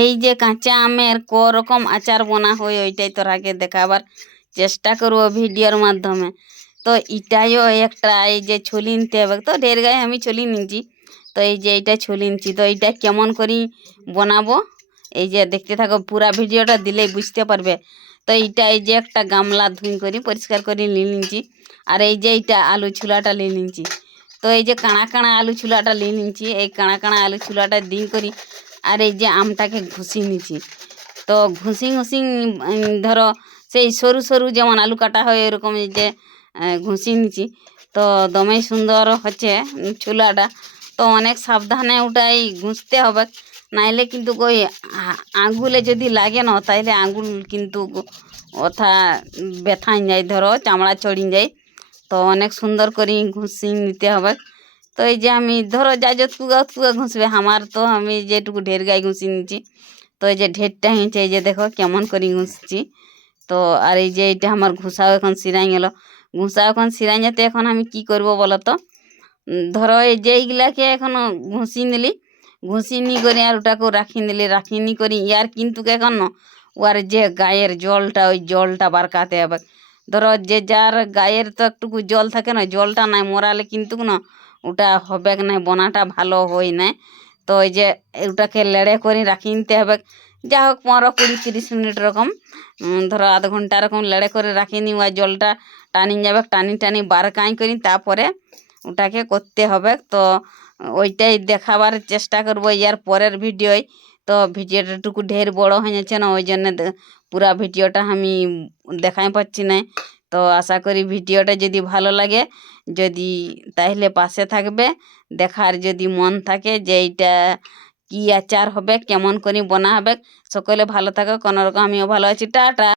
এই যে কাঁচা আমের রকম আচার বনা হয় ওইটাই তোর আগে দেখাবার চেষ্টা করবো ভিডিওর মাধ্যমে। তো এটাইও একটা এই যে ছুলি নিতে হবে, তো ঢের গায়ে আমি ছুলি নিয়েছি। তো এই যে এইটা ছুলি নিচ্ছি, তো এইটা কেমন করি বানাবো এই যে দেখতে থাকো, পুরা ভিডিওটা দিলেই বুঝতে পারবে। তো এইটা এই যে একটা গামলা ধুই করি পরিষ্কার করে নিয়ে নিচ্ছি, আর এই যে এইটা আলু ছুলাটা নিয়ে নিচ্ছি। তো এই যে কাঁড়া কাঁড়া আলু ছুলাটা নিয়ে নিচ্ছি, এই কাঁড়া কাঁড়া আলু ছুলাটা দিন করি আর এই যে আমটাকে ঘুষি নিচ্ছি। তো ঘুষি ঘুষি ধরো সেই সরু সরু যেমন আলু কাটা হয় এরকম এই যে ঘুষি নিচ্ছি। তো দমেই সুন্দর হচ্ছে ছুলাটা। তো অনেক সাবধানে ওটাই ঘুষতে হবে, নাইলে কিন্তু ওই আঙুলে যদি লাগে না তাইলে আঙুল কিন্তু ওথা ব্যথায় যায়, ধরো চামড়া চড়িয়ে যায়। তো অনেক সুন্দর করে ঘুষি নিতে হবে। তো এই যে আমি ধরো যা যতটুকু ঘুষবে আমার, তো আমি যেটুকু ঢের গায়ে ঘুষি নিচ্ছি। তো এই যে ঢেরটা হয়েছে, এই যে দেখো কেমন করে ঘুষছি। তো আর এই যে এইটা আমার ঘুষাও এখন সিরাই গেল। ঘুষা এখন সিরাই যেতে এখন আমি কি করব বলো তো। ধরো এই যে এইগুলাকে এখনো ঘুষি নিলি, ঘুষি নি করে আর ওটাকেও রাখি নি করি ইয়ার কিন্তু এখন ওর যে গায়ের জলটা ওই জলটা বারকাতে হবে। ধরো যে যার গায়ের তো একটুকু জল থাকে না, জলটা নাই মরালে কিন্তু না ওটা হবে না, বোনাটা ভালো হয় না। তো ওই যে ওটাকে লেড়ে করে রাখি নিতে হবে, যা হোক 15-20-30 মিনিট এরকম, ধরো আধ ঘন্টা এরকম লেড়ে করে রাখি নি, ওই জলটা টানি যাবে, টানি টানি বারকাই করি তারপরে ওটাকে করতে হবে। তো ওইটাই দেখাবার চেষ্টা করবো ইয়ার পরের ভিডিওয়। তো ভিডিওটা টুকু ঢের বড় হয়ে যাচ্ছে না, ওই জন্য পুরা ভিডিওটা আমি দেখাই পাচ্ছি না। তো আশা করি ভিডিওটা যদি ভালো লাগে, যদি তাহলে পাশে থাকবে, দেখার যদি মন থাকে যে এইটা কি আচার হবে কেমন করে বনা হবে। সকলে ভালো থাকো, কোনোরকম আমিও ভালো আছি, টাটা।